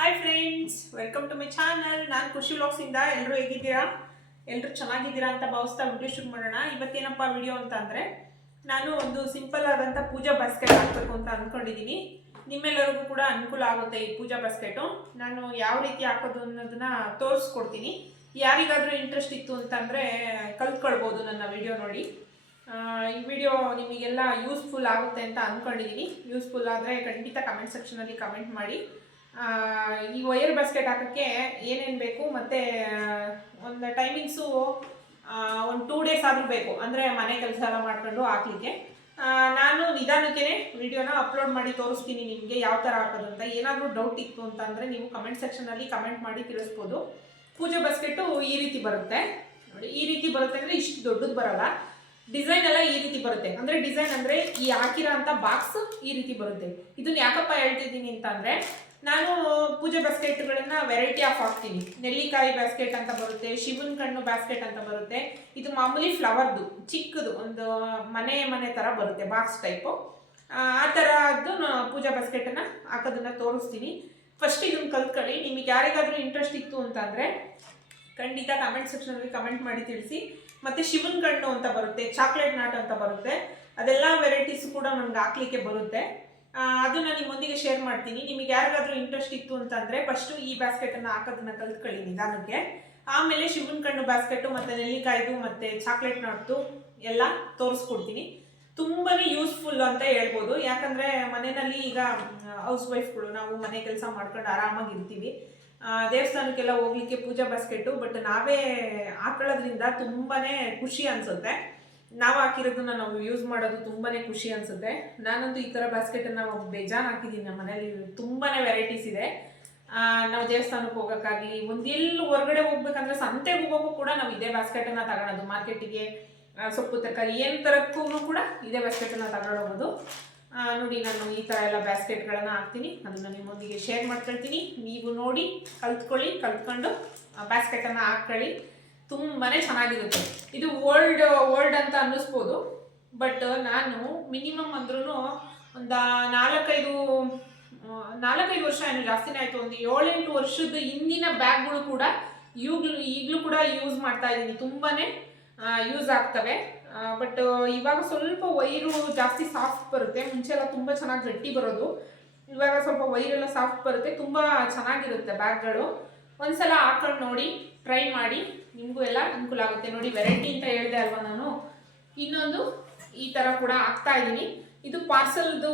Hi friends welcome to my channel ನಾನು ಖುಷಿ ವ್ಲಾಗ್ಸಿಂದ ಎಲ್ಲರೂ ಹೇಗಿದ್ದೀರಾ? ಎಲ್ಲರೂ ಚೆನ್ನಾಗಿದ್ದೀರಾ ಅಂತ ಭಾವಿಸ್ತಾ ವಿಡಿಯೋ ಶುರು ಮಾಡೋಣ. ಇವತ್ತೇನಪ್ಪ ವಿಡಿಯೋ ಅಂತ ಅಂದರೆ ನಾನು ಒಂದು ಸಿಂಪಲ್ ಆದಂಥ ಪೂಜಾ ಬಾಸ್ಕೆಟ್ ಹಾಕಬೇಕು ಅಂತ ಅಂದ್ಕೊಂಡಿದ್ದೀನಿ ನಿಮ್ಮೆಲ್ಲರಿಗೂ ಕೂಡ ಅನುಕೂಲ ಆಗುತ್ತೆ ಈ ಪೂಜಾ ಬಾಸ್ಕೆಟು ನಾನು ಯಾವ ರೀತಿ ಹಾಕೋದು ಅನ್ನೋದನ್ನ ತೋರಿಸ್ಕೊಡ್ತೀನಿ. ಯಾರಿಗಾದರೂ ಇಂಟ್ರೆಸ್ಟ್ ಇತ್ತು ಅಂತಂದರೆ ಕಲ್ತ್ಕೊಳ್ಬೋದು ನನ್ನ ವಿಡಿಯೋ ನೋಡಿ. ಈ ವಿಡಿಯೋ ನಿಮಗೆಲ್ಲ ಯೂಸ್ಫುಲ್ ಆಗುತ್ತೆ ಅಂತ ಅಂದ್ಕೊಂಡಿದ್ದೀನಿ ಯೂಸ್ಫುಲ್ ಆದರೆ ಖಂಡಿತ ಕಮೆಂಟ್ ಸೆಕ್ಷನಲ್ಲಿ ಕಮೆಂಟ್ ಮಾಡಿ. ಈ ವೈರ್ ಬಾಸ್ಕೆಟ್ ಹಾಕೋಕ್ಕೆ ಏನೇನು ಬೇಕು ಮತ್ತು ಒಂದು ಟೈಮಿಂಗ್ಸು ಒಂದು ಟೂ ಡೇಸ್ ಆದರೂ ಬೇಕು. ಅಂದರೆ ಮನೆ ಕೆಲಸ ಎಲ್ಲ ಮಾಡ್ಕೊಂಡು ಹಾಕ್ಲಿಕ್ಕೆ. ನಾನು ನಿಧಾನಕ್ಕೆ ವಿಡಿಯೋನ ಅಪ್ಲೋಡ್ ಮಾಡಿ ತೋರಿಸ್ತೀನಿ ನಿಮಗೆ ಯಾವ ಥರ ಹಾಕೋದು ಅಂತ. ಏನಾದರೂ ಡೌಟ್ ಇತ್ತು ಅಂತಂದರೆ ನೀವು ಕಮೆಂಟ್ ಸೆಕ್ಷನಲ್ಲಿ ಕಮೆಂಟ್ ಮಾಡಿ ತಿಳಿಸ್ಬೋದು. ಪೂಜೆ ಬಾಸ್ಕೆಟು ಈ ರೀತಿ ಬರುತ್ತೆ. ನೋಡಿ, ಈ ರೀತಿ ಬರುತ್ತೆ ಅಂದರೆ ಇಷ್ಟು ದೊಡ್ಡದು ಬರಲ್ಲ. ಡಿಸೈನ್ ಎಲ್ಲ ಈ ರೀತಿ ಬರುತ್ತೆ. ಅಂದರೆ ಡಿಸೈನ್ ಅಂದರೆ ಈ ಹಾಕಿರೋ ಅಂಥ ಬಾಕ್ಸ್ ಈ ರೀತಿ ಬರುತ್ತೆ. ಇದನ್ನು ಯಾಕಪ್ಪ ಹೇಳ್ತಿದ್ದೀನಿ ಅಂತಂದ್ರೆ ನಾನು ಪೂಜೆ ಬಾಸ್ಕೆಟ್ಗಳನ್ನ ವೆರೈಟಿ ಆಫ್ ಹಾಕ್ತೀನಿ. ನೆಲ್ಲಿಕಾಯಿ ಬಾಸ್ಕೆಟ್ ಅಂತ ಬರುತ್ತೆ, ಶಿವನ್ ಕಣ್ಣು ಬಾಸ್ಕೆಟ್ ಅಂತ ಬರುತ್ತೆ. ಇದು ಮಾಮೂಲಿ ಫ್ಲವರ್ದು ಚಿಕ್ಕದು, ಒಂದು ಮನೆ ಮನೆ ತರ ಬರುತ್ತೆ ಬಾಕ್ಸ್ ಟೈಪು ಆ ಥರದ್ದು ಪೂಜಾ ಬಾಸ್ಕೆಟನ್ನು ಹಾಕೋದನ್ನ ತೋರಿಸ್ತೀನಿ. ಫಸ್ಟ್ ಇದನ್ನು ಕಲ್ತ್ಕೊಳ್ಳಿ. ನಿಮಗೆ ಯಾರಿಗಾದರೂ ಇಂಟ್ರೆಸ್ಟ್ ಇತ್ತು ಅಂತಂದರೆ ಖಂಡಿತ ಕಮೆಂಟ್ ಸೆಕ್ಷನಲ್ಲಿ ಕಮೆಂಟ್ ಮಾಡಿ ತಿಳಿಸಿ. ಮತ್ತೆ ಶಿವನ್ ಕಣ್ಣು ಅಂತ ಬರುತ್ತೆ ಚಾಕ್ಲೇಟ್ ನಾಟ್ ಅಂತ ಬರುತ್ತೆ. ಅದೆಲ್ಲ ವೆರೈಟೀಸ್ ಕೂಡ ನನಗೆ ಹಾಕ್ಲಿಕ್ಕೆ ಬರುತ್ತೆ. ಅದನ್ನ ನಿಮ್ಮೊಂದಿಗೆ ಶೇರ್ ಮಾಡ್ತೀನಿ. ನಿಮಗೆ ಯಾರಿಗಾದ್ರೂ ಇಂಟ್ರೆಸ್ಟ್ ಇತ್ತು ಅಂತಂದರೆ ಫಸ್ಟು ಈ ಬ್ಯಾಸ್ಕೆಟನ್ನು ಹಾಕೋದನ್ನ ಕಲ್ತ್ಕೊಳ್ಳಿ ನಿಧಾನಕ್ಕೆ. ಆಮೇಲೆ ಶಿವನ್ ಕಣ್ಣು ಬ್ಯಾಸ್ಕೆಟು ಮತ್ತೆ ನೆಲ್ಲಿಕಾಯ್ದು, ಮತ್ತೆ ಚಾಕ್ಲೇಟ್ ನಾಟ್ದು ಎಲ್ಲ ತೋರಿಸ್ಕೊಡ್ತೀನಿ. ತುಂಬಾನೇ ಯೂಸ್ಫುಲ್ ಅಂತ ಹೇಳ್ಬೋದು. ಯಾಕಂದ್ರೆ ಮನೆಯಲ್ಲಿ ಈಗ ಹೌಸ್ ವೈಫ್ಗಳು ನಾವು ಮನೆ ಕೆಲಸ ಮಾಡ್ಕೊಂಡು ಆರಾಮಾಗಿ ಇರ್ತೀವಿ. ದೇವಸ್ಥಾನಕ್ಕೆಲ್ಲ ಹೋಗ್ಲಿಕ್ಕೆ ಪೂಜಾ ಬಾಸ್ಕೆಟು ಬಟ್ ನಾವೇ ಹಾಕೊಳ್ಳೋದ್ರಿಂದ ತುಂಬಾನೇ ಖುಷಿ ಅನ್ಸುತ್ತೆ. ನಾವು ಹಾಕಿರೋದನ್ನ ನಾವು ಯೂಸ್ ಮಾಡೋದು ತುಂಬಾನೇ ಖುಷಿ ಅನ್ಸುತ್ತೆ. ನಾನಂತೂ ಈ ಥರ ಬಾಸ್ಕೆಟನ್ನು ಬೇಜಾನ್ ಹಾಕಿದ್ದೀನಿ ನಮ್ಮ ಮನೇಲಿ. ತುಂಬಾನೇ ವೆರೈಟೀಸ್ ಇದೆ. ನಾವು ದೇವಸ್ಥಾನಕ್ಕೆ ಹೋಗೋಕ್ಕಾಗಲಿ ಒಂದೆಲ್ಲೂ ಹೊರಗಡೆ ಹೋಗ್ಬೇಕಂದ್ರೆ ಸಂತೆಗೆ ಹೋಗೋಕ್ಕೂ ಕೂಡ ನಾವು ಇದೇ ಬಾಸ್ಕೆಟನ್ನು ತಗೊಳೋದು. ಮಾರ್ಕೆಟಿಗೆ ಸೊಪ್ಪು, ತರಕಾರಿ ಏನು ತರಕ್ಕೂ ಕೂಡ ಇದೇ ಬಾಸ್ಕೆಟನ್ನು ತಗೊಳ್ಳೋದು ನೋಡಿ ನಾನು ಈ ಥರ ಎಲ್ಲ ಬ್ಯಾಸ್ಕೆಟ್ಗಳನ್ನು ಹಾಕ್ತೀನಿ. ಅದನ್ನು ನಿಮ್ಮೊಂದಿಗೆ ಶೇರ್ ಮಾಡ್ಕೊಳ್ತೀನಿ. ನೀವು ನೋಡಿ, ಕಲ್ತ್ಕೊಳ್ಳಿ, ಕಲ್ತ್ಕೊಂಡು ಬ್ಯಾಸ್ಕೆಟನ್ನು ಹಾಕ್ಕೊಳ್ಳಿ. ತುಂಬಾ ಚೆನ್ನಾಗಿರುತ್ತೆ. ಇದು ಓಲ್ಡ್ ಓಲ್ಡ್ ಅಂತ ಅನ್ನಿಸ್ಬೋದು. ಬಟ್ ನಾನು ಮಿನಿಮಮ್ ಅಂದ್ರೂ ಒಂದು ನಾಲ್ಕೈದು ನಾಲ್ಕೈದು ವರ್ಷ ಏನು ಜಾಸ್ತಿನೇ ಆಯಿತು. ಒಂದು ಏಳೆಂಟು ವರ್ಷದ ಹಿಂದಿನ ಬ್ಯಾಗ್ಗಳು ಕೂಡ ಈಗಲೂ ಈಗಲೂ ಕೂಡ ಯೂಸ್ ಮಾಡ್ತಾ ಇದ್ದೀನಿ. ತುಂಬಾ ಯೂಸ್ ಆಗ್ತವೆ. ಬಟ್ ಇವಾಗ ಸ್ವಲ್ಪ ವೈರು ಜಾಸ್ತಿ ಸಾಫ್ಟ್ ಬರುತ್ತೆ. ಮುಂಚೆ ಎಲ್ಲ ತುಂಬ ಚೆನ್ನಾಗಿ ಗಟ್ಟಿ ಬರೋದು. ಇವಾಗ ಸ್ವಲ್ಪ ವೈರೆಲ್ಲ ಸಾಫ್ಟ್ ಬರುತ್ತೆ. ತುಂಬ ಚೆನ್ನಾಗಿರುತ್ತೆ ಬ್ಯಾಗ್ಗಳು ಒಂದ್ಸಲ ಹಾಕೊಂಡು ನೋಡಿ. ಟ್ರೈ ಮಾಡಿ ನಿಮಗೂ ಎಲ್ಲ ಅನುಕೂಲ ಆಗುತ್ತೆ. ನೋಡಿ ವೆರೈಟಿ ಅಂತ ಹೇಳಿದೆ ಅಲ್ವಾ ನಾನು? ಇನ್ನೊಂದು ಈ ಥರ ಕೂಡ ಹಾಕ್ತಾ ಇದ್ದೀನಿ. ಇದು ಪಾರ್ಸಲ್ದು,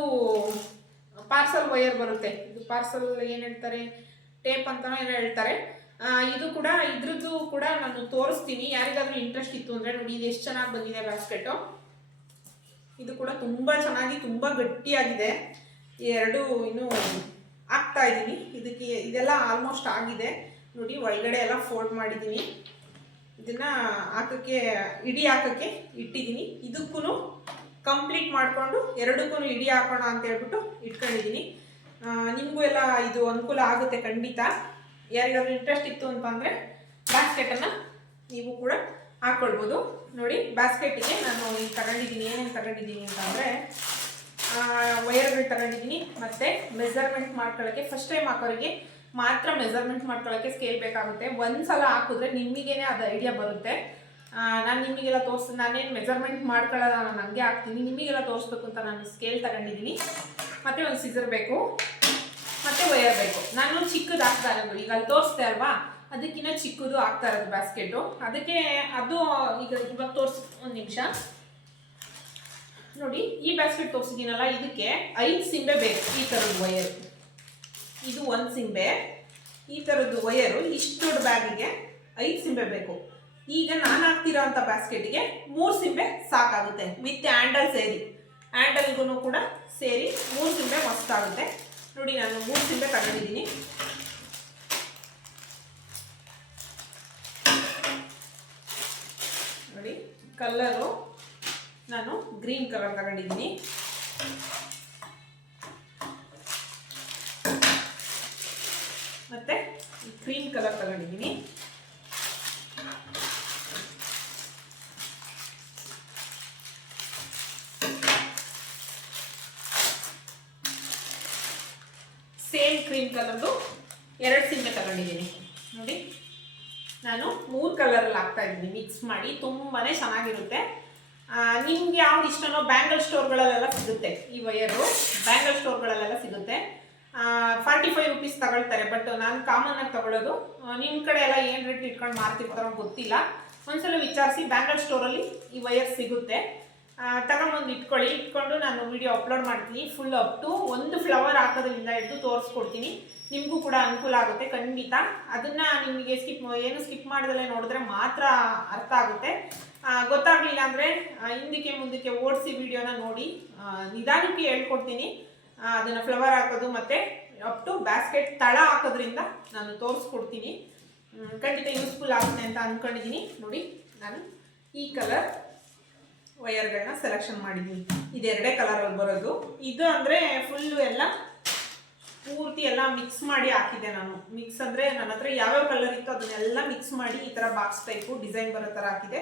ಪಾರ್ಸಲ್ ವೈಯರ್ ಬರುತ್ತೆ. ಇದು ಪಾರ್ಸಲ್ ಏನು ಹೇಳ್ತಾರೆ? ಟೇಪ್ ಅಂತಲೋ ಏನೋ ಹೇಳ್ತಾರೆ. ಇದು ಕೂಡ ಇದ್ರದ್ದು ಕೂಡ ನಾನು ತೋರಿಸ್ತೀನಿ. ಯಾರಿಗಾದ್ರೂ ಇಂಟ್ರೆಸ್ಟ್ ಇತ್ತು ಅಂದರೆ ನೋಡಿ, ಇದು ಎಷ್ಟು ಚೆನ್ನಾಗಿ ಬಂದಿದೆ ಬ್ಯಾಸ್ಕೆಟು ಇದು ಕೂಡ ತುಂಬ ಚೆನ್ನಾಗಿ, ತುಂಬ ಗಟ್ಟಿಯಾಗಿದೆ. ಎರಡು ಇನ್ನು ಹಾಕ್ತಾ ಇದ್ದೀನಿ. ಇದಕ್ಕೆ ಇದೆಲ್ಲ ಆಲ್ಮೋಸ್ಟ್ ಆಗಿದೆ. ನೋಡಿ, ಒಳಗಡೆ ಎಲ್ಲ ಫೋಲ್ಡ್ ಮಾಡಿದ್ದೀನಿ ಇದನ್ನ ಹಾಕೋಕ್ಕೆ, ಇಡಿ ಹಾಕೋಕ್ಕೆ ಇಟ್ಟಿದ್ದೀನಿ ಇದಕ್ಕೂ ಕಂಪ್ಲೀಟ್ ಮಾಡಿಕೊಂಡು ಎರಡಕ್ಕೂ ಇಡಿ ಹಾಕೋಣ ಅಂತ ಹೇಳ್ಬಿಟ್ಟು ಇಟ್ಕೊಂಡಿದ್ದೀನಿ ನಿಮಗೂ ಎಲ್ಲ ಇದು ಅನುಕೂಲ ಆಗುತ್ತೆ ಖಂಡಿತ. ಯಾರಿಗಾದ್ರೂ ಇಂಟ್ರೆಸ್ಟ್ ಇತ್ತು ಅಂತಂದರೆ ಬ್ಯಾಸ್ಕೆಟನ್ನು ನೀವು ಕೂಡ ಹಾಕ್ಕೊಳ್ಬೋದು ನೋಡಿ ಬ್ಯಾಸ್ಕೆಟಿಗೆ ನಾನು ಈಗ ತಗೊಂಡಿದ್ದೀನಿ, ಏನೇನು ತಗೊಂಡಿದ್ದೀನಿ ಅಂತಂದರೆ ವೈರ್ಗಳು ತಗೊಂಡಿದ್ದೀನಿ ಮತ್ತು ಮೆಸರ್ಮೆಂಟ್ ಮಾಡ್ಕೊಳ್ಳೋಕ್ಕೆ ಫಸ್ಟ್ ಟೈಮ್ ಹಾಕೋರಿಗೆ ಮಾತ್ರ ಮೆಜರ್ಮೆಂಟ್ ಮಾಡ್ಕೊಳ್ಳೋಕ್ಕೆ ಸ್ಕೇಲ್ ಬೇಕಾಗುತ್ತೆ. ಒಂದು ಸಲ ಹಾಕಿದ್ರೆ ನಿಮಗೇನೆ ಅದು ಐಡಿಯಾ ಬರುತ್ತೆ. ನಾನು ನಿಮಗೆಲ್ಲ ತೋರಿಸ್, ನಾನೇನು ಮೆಜರ್ಮೆಂಟ್ ಮಾಡ್ಕೊಳ್ಳೋದ ನಾನು ಹಂಗೆ ಹಾಕ್ತೀನಿ. ನಿಮಗೆಲ್ಲ ತೋರಿಸ್ಬೇಕು ಅಂತ ನಾನು ಸ್ಕೇಲ್ ತಗೊಂಡಿದ್ದೀನಿ ಮತ್ತು ಒಂದು ಸಿಸರ್ ಬೇಕು. ಮತ್ತು ವಯರ್ ಬೇಕು. ನಾನು ಚಿಕ್ಕದು ಹಾಕ್ತಾ ಇರೋದು. ಈಗ ಅಲ್ಲಿ ತೋರಿಸ್ದೆ ಅಲ್ವಾ? ಅದಕ್ಕಿಂತ ಚಿಕ್ಕದು ಹಾಕ್ತಾ ಇರೋದು ಬ್ಯಾಸ್ಕೆಟು ಅದಕ್ಕೆ ಅದು ಈಗ ಇವಾಗ ತೋರಿಸ್, ಒಂದು ನಿಮಿಷ. ನೋಡಿ, ಈ ಬ್ಯಾಸ್ಕೆಟ್ ತೋರಿಸಿದ್ದೀನಲ್ಲ ಇದಕ್ಕೆ ಐದು ಸಿಂಬೆ ಬೇಕು. ಈ ಥರದ್ದು ವಯರ್ ಇದು ಒಂದು ಸಿಂಬೆ, ಈ ಥರದ್ದು ವಯರು, ಇಷ್ಟು ದೊಡ್ಡ ಬ್ಯಾಗಿಗೆ ಐದು ಸಿಂಬೆ ಬೇಕು. ಈಗ ನಾನು ಹಾಕ್ತಿರೋ ಅಂಥ ಬ್ಯಾಸ್ಕೆಟ್ಗೆ ಮೂರು ಸಿಂಬೆ ಸಾಕಾಗುತ್ತೆ, ವಿತ್ ಹ್ಯಾಂಡಲ್ ಸೇರಿ. ಹ್ಯಾಂಡಲ್ಗೂ ಕೂಡ ಸೇರಿ ಮೂರು ಸಿಂಬೆ ಮಸ್ತಾಗುತ್ತೆ. ನೋಡಿ, ನಾನು ಮೂರು ಸಿಂಬೆ ತಗೊಂಡಿದ್ದೀನಿ. ನೋಡಿ ಕಲ್ಲರು ನಾನು ಗ್ರೀನ್ ಕಲರ್ ತಗೊಂಡಿದ್ದೀನಿ. ಮತ್ತೆ ಕ್ರೀಮ್ ಕಲರ್ ತಗೊಂಡಿದ್ದೀನಿ. ಸೇಮ್ ಕ್ರೀಮ್ ಕಲರ್ದು ಎರಡು ಸಿಂಬೆ ತಗೊಂಡಿದ್ದೀನಿ. ನೋಡಿ, ನಾನು ಮೂರು ಕಲರಲ್ಲಿ ಹಾಕ್ತಾ ಇದ್ದೀನಿ ಮಿಕ್ಸ್ ಮಾಡಿ. ತುಂಬಾ ಚೆನ್ನಾಗಿರುತ್ತೆ. ನಿಮ್ಗೆ ಯಾವ್ದು ಇಷ್ಟನೋ ಬ್ಯಾಂಗಲ್ ಸ್ಟೋರ್ಗಳಲ್ಲೆಲ್ಲ ಸಿಗುತ್ತೆ ಈ ವಯರು ಬ್ಯಾಂಗಲ್ ಸ್ಟೋರ್ಗಳಲ್ಲೆಲ್ಲ ಸಿಗುತ್ತೆ. ಫಾರ್ಟಿ ಫೈವ್ ರುಪೀಸ್ ತಗೊಳ್ತಾರೆ ಬಟ್ ನಾನು ಕಾಮನ್ ಆಗಿ ತಗೊಳ್ಳೋದು. ನಿಮ್ಮ ಕಡೆ ಎಲ್ಲ ಏನು ರೇಟ್ ಇಟ್ಕೊಂಡು ಮಾರ್ತಿರ್ತಾರೋ ಗೊತ್ತಿಲ್ಲ. ಒಂದ್ಸಲ ವಿಚಾರಿಸಿ ಬ್ಯಾಂಗಲ್ ಸ್ಟೋರಲ್ಲಿ ಈ ವೈರ್ ಸಿಗುತ್ತೆ. ತಗೊಂಬಂದು ಇಟ್ಕೊಳ್ಳಿ. ಇಟ್ಕೊಂಡು ನಾನು ವಿಡಿಯೋ ಅಪ್ಲೋಡ್ ಮಾಡ್ತೀನಿ. ಫುಲ್ ಅಪ್ ಟು ಒಂದು ಫ್ಲವರ್ ಹಾಕೋದ್ರಿಂದ ಹಿಡಿದು ತೋರಿಸ್ಕೊಡ್ತೀನಿ. ನಿಮಗೂ ಕೂಡ ಅನುಕೂಲ ಆಗುತ್ತೆ, ಖಂಡಿತ. ಅದನ್ನ ನಿಮಗೆ ಸ್ಕಿಪ್ ಏನು ಸ್ಕಿಪ್ ಮಾಡಿದ್ರೆ ನೋಡಿದ್ರೆ ಮಾತ್ರ ಅರ್ಥ ಆಗುತ್ತೆ. ಗೊತ್ತಾಗಲಿಲ್ಲ ಅಂದರೆ ಹಿಂದಕ್ಕೆ ಮುಂದಕ್ಕೆ ಓಡಿಸಿ ವಿಡಿಯೋನ ನೋಡಿ. ನಿಧಾನಕ್ಕೆ ಹೇಳ್ಕೊಡ್ತೀನಿ. ಅದನ್ನ ಫ್ಲವರ್ ಹಾಕೋದು ಮತ್ತೆ ಅಪ್ ಟು ಬ್ಯಾಸ್ಕೆಟ್ ತಳ ಹಾಕೋದ್ರಿಂದ ನಾನು ತೋರಿಸ್ಕೊಡ್ತೀನಿ. ಖಂಡಿತ ಯೂಸ್ಫುಲ್ ಆಗುತ್ತೆ ಅಂತ ಅಂದ್ಕೊಂಡಿದ್ದೀನಿ ನೋಡಿ, ನಾನು ಈ ಕಲರ್ ವಯರ್ಗಳನ್ನ ಸೆಲೆಕ್ಷನ್ ಮಾಡಿದ್ದೀನಿ ಇದೆರಡೇ ಕಲರಲ್ಲಿ ಬರೋದು. ಇದು ಅಂದರೆ ಫುಲ್ಲು ಎಲ್ಲ ಪೂರ್ತಿ ಎಲ್ಲ ಮಿಕ್ಸ್ ಮಾಡಿ ಹಾಕಿದೆ ನಾನು. ಮಿಕ್ಸ್ ಅಂದರೆ ನನ್ನ ಹತ್ರ ಯಾವ್ಯಾವ ಕಲರ್ ಇತ್ತು ಅದನ್ನೆಲ್ಲ ಮಿಕ್ಸ್ ಮಾಡಿ ಈ ಥರ ಬಾಕ್ಸ್ ಟೈಪು ಡಿಸೈನ್ ಬರೋ ಥರ ಹಾಕಿದೆ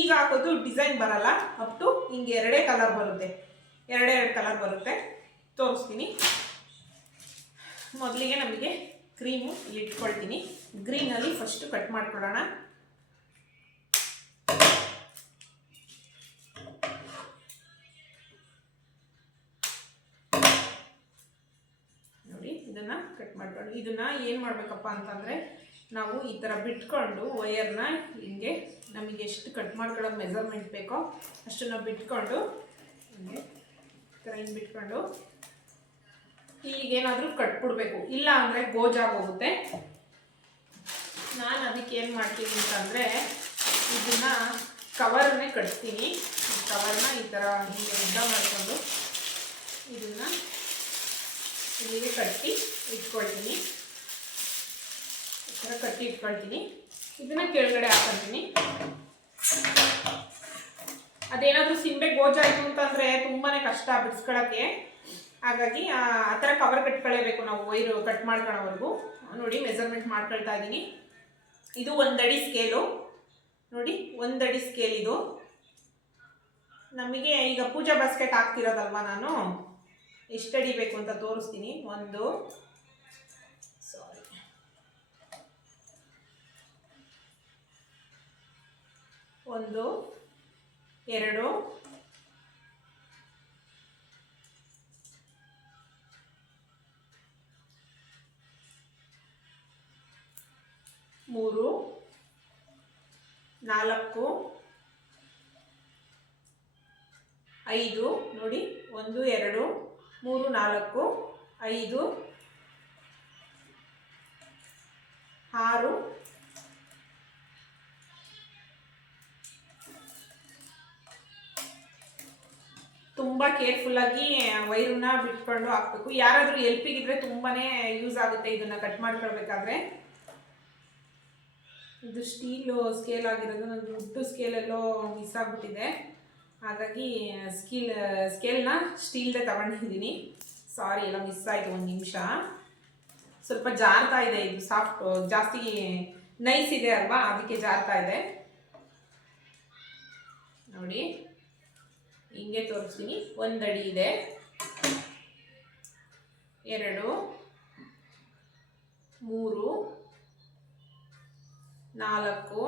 ಈಗ ಹಾಕೋದು ಡಿಸೈನ್ ಬರಲ್ಲ. ಅಪ್ ಟು ಹಿಂಗೆ ಎರಡೇ ಕಲರ್ ಬರುತ್ತೆ. ಎರಡೇ ಎರಡು ಕಲರ್ ಬರುತ್ತೆ. ತೋರಿಸ್ತೀನಿ. ಮೊದಲಿಗೆ ನಮಗೆ ಕ್ರೀಮು ಇಲ್ಲಿ ಇಟ್ಕೊಳ್ತೀನಿ. ಗ್ರೀನಲ್ಲಿ ಫಸ್ಟು ಕಟ್ ಮಾಡ್ಕೊಳ್ಳೋಣ. ನೋಡಿ, ಇದನ್ನ ಕಟ್ ಮಾಡ್ಕೊಂಡು ಇದನ್ನು ಏನು ಮಾಡಬೇಕಪ್ಪ ಅಂತಂದರೆ, ನಾವು ಈ ಥರ ಬಿಟ್ಕೊಂಡು ವಯರ್ನ ಹಿಂಗೆ ನಮಗೆ ಎಷ್ಟು ಕಟ್ ಮಾಡ್ಕೊಳ್ಳೋದು ಮೆಸರ್ಮೆಂಟ್ ಬೇಕೋ ಅಷ್ಟನ್ನು ಬಿಟ್ಕೊಂಡು ಹಿಂಗೆ ಈ ಥರ ಹಿಂಗೆ ಬಿಟ್ಕೊಂಡು ಇಲ್ಲಿಗೇನಾದರೂ ಕಟ್ಬಿಡ್ಬೇಕು. ಇಲ್ಲ ಅಂದರೆ ಗೋಜಾಗೋಗುತ್ತೆ. ನಾನು ಅದಕ್ಕೆ ಏನು ಮಾಡ್ತೀನಿ ಅಂತಂದರೆ ಇದನ್ನ ಕವರನ್ನೇ ಕಟ್ತೀನಿ. ಕವರ್ನ ಈ ಥರ ಹೀಗೆ ಉದ್ದ ಮಾಡಿಕೊಂಡು ಇದನ್ನು ಇಲ್ಲಿಗೆ ಕಟ್ಟಿ ಇಟ್ಕೊಳ್ತೀನಿ. ಈ ಥರ ಕಟ್ಟಿ ಇಟ್ಕೊಳ್ತೀನಿ. ಇದನ್ನ ಕೆಳಗಡೆ ಹಾಕೊಳ್ತೀನಿ ಅದೇನಾದರೂ ಸಿಂಬೆ ಗೋಜಾಯಿತು ಅಂತಂದರೆ ತುಂಬಾ ಕಷ್ಟ ಬಿಡಿಸ್ಕೊಳ್ಳೋಕ್ಕೆ ಹಾಗಾಗಿ, ಆ ಥರ ಕವರ್ ಕಟ್ಕೊಳ್ಳೇಬೇಕು ನಾವು ವೈರು ಕಟ್ ಮಾಡ್ಕೊಳ್ಳೋವರೆಗೂ ನೋಡಿ ಮೆಸರ್ಮೆಂಟ್ ಮಾಡ್ಕೊಳ್ತಾ ಇದ್ದೀನಿ ಇದು ಒಂದಡಿ ಸ್ಕೇಲು ನೋಡಿ, ಒಂದಡಿ ಸ್ಕೇಲ್ ಇದು. ನಮಗೆ ಈಗ ಪೂಜಾ ಬಾಸ್ಕೆಟ್ ಹಾಕ್ತಿರೋದಲ್ವ ನಾನು? ಎಷ್ಟು ಅಡಿ ಬೇಕು ಅಂತ ತೋರಿಸ್ತೀನಿ. ಒಂದು ಸಾರಿ ಒಂದು, ಎರಡು ಮೂರು, ನಾಲ್ಕು, ಐದು, ನೋಡಿ, ಒಂದು, ಎರಡು, ಮೂರು, ನಾಲ್ಕು, ಐದು, ಆರು, ತುಂಬ ಕೇರ್ಫುಲ್ಲಾಗಿ ವೈರನ್ನ ಬಿಟ್ಕೊಂಡು ಹಾಕ್ಬೇಕು. ಯಾರಾದರೂ ಎಲ್ಪಿಗಿದ್ರೆ ತುಂಬಾ ಯೂಸ್ ಆಗುತ್ತೆ ಇದನ್ನು ಕಟ್ ಮಾಡ್ಕೊಳ್ಬೇಕಾದ್ರೆ. ಇದು ಸ್ಟೀಲು ಸ್ಕೇಲ್ ಆಗಿರೋದು ನನ್ನ ದುಡ್ಡು ಸ್ಕೇಲೆಲ್ಲೋ ಮಿಸ್ ಆಗಿಬಿಟ್ಟಿದೆ. ಹಾಗಾಗಿ ಸ್ಕೀಲ್ ಸ್ಕೇಲ್ನ ಸ್ಟೀಲ್ದೇ ತಗೊಂಡಿದ್ದೀನಿ. ಸಾರಿ ಎಲ್ಲ ಮಿಸ್ ಆಯಿತು ಒಂದು ನಿಮಿಷ. ಸ್ವಲ್ಪ ಜಾರ್ತಾ ಇದೆ, ಇದು ಸಾಫ್ಟ್, ಜಾಸ್ತಿ ನೈಸ್ ಇದೆ ಅಲ್ವಾ? ಅದಕ್ಕೆ ಜಾರ್ತಾ ಇದೆ. ನೋಡಿ, ಹಿಂಗೆ ತೋರಿಸ್ತೀನಿ. ಒಂದಡಿ ಇದೆ. ಎರಡು, ಮೂರು ನಾಲ್ಕು,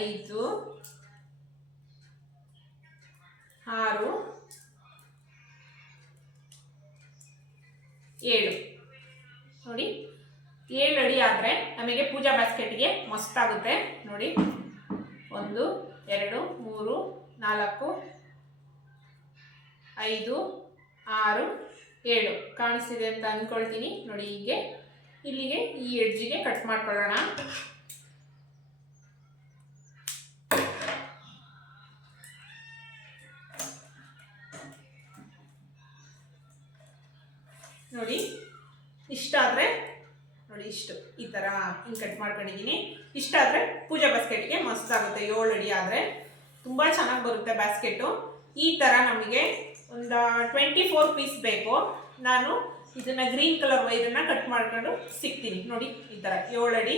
ಐದು, ಆರು, ಏಳು. ನೋಡಿ, ಏಳು ಅಡಿ ಆದರೆ ನಮಗೆ ಪೂಜಾ ಬಾಸ್ಕೆಟ್ಗೆ ಮಸ್ತಾಗುತ್ತೆ ನೋಡಿ, ಒಂದು, ಎರಡು, ಮೂರು, ನಾಲ್ಕು, ಐದು, ಆರು, ಏಳು. ಕಾಣಿಸ್ತಿದೆ ಅಂತ ಅಂದ್ಕೊಳ್ತೀನಿ ನೋಡಿ, ಹೀಗೆ. ಇಲ್ಲಿಗೆ ಈ ಎಡ್ಜಿಗೆ ಕಟ್ ಮಾಡ್ಕೊಳ್ಳೋಣ. ನೋಡಿ ಇಷ್ಟಾದರೆ ನೋಡಿ ಇಷ್ಟು, ಈ ಥರ ಹಿಂಗೆ ಕಟ್ ಮಾಡ್ಕೊಂಡಿದ್ದೀನಿ. ಇಷ್ಟಾದರೆ ಪೂಜಾ ಬಾಸ್ಕೆಟ್ಗೆ ಮಸ್ತಾಗುತ್ತೆ, ಏಳು ಅಡಿ ಆದರೆ. ತುಂಬ ಚೆನ್ನಾಗಿ ಬರುತ್ತೆ ಬಾಸ್ಕೆಟು ಈ ಥರ ನಮಗೆ ಒಂದು ಟ್ವೆಂಟಿ ಫೋರ್ ಪೀಸ್ ಬೇಕು. ನಾನು ಇದನ್ನು ಗ್ರೀನ್ ಕಲರ್ ವೈರನ್ನು ಕಟ್ ಮಾಡ್ಕೊಂಡು ಸಿಗ್ತೀನಿ. ನೋಡಿ, ಈ ಥರ ಏಳು ಅಡಿ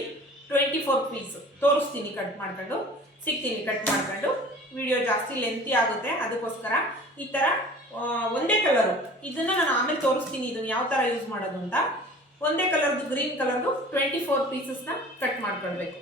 ಟ್ವೆಂಟಿ ಫೋರ್ ಪೀಸ್ ತೋರಿಸ್ತೀನಿ ಕಟ್ ಮಾಡ್ಕೊಂಡು. ಸಿಗ್ತೀನಿ ಕಟ್ ಮಾಡ್ಕೊಂಡು. ವಿಡಿಯೋ ಜಾಸ್ತಿ ಲೆಂತಿ ಆಗುತ್ತೆ. ಅದಕ್ಕೋಸ್ಕರ ಈ ಥರ ಒಂದೇ ಕಲರು ಇದನ್ನು ನಾನು ಆಮೇಲೆ ತೋರಿಸ್ತೀನಿ ಇದನ್ನು ಯಾವ ಥರ ಯೂಸ್ ಮಾಡೋದು ಅಂತ. ಒಂದೇ ಕಲರ್ದು ಗ್ರೀನ್ ಕಲರ್ದು ಟ್ವೆಂಟಿ ಫೋರ್ ಪೀಸಸ್ನ ಕಟ್ ಮಾಡ್ಕೊಳ್ಬೇಕು.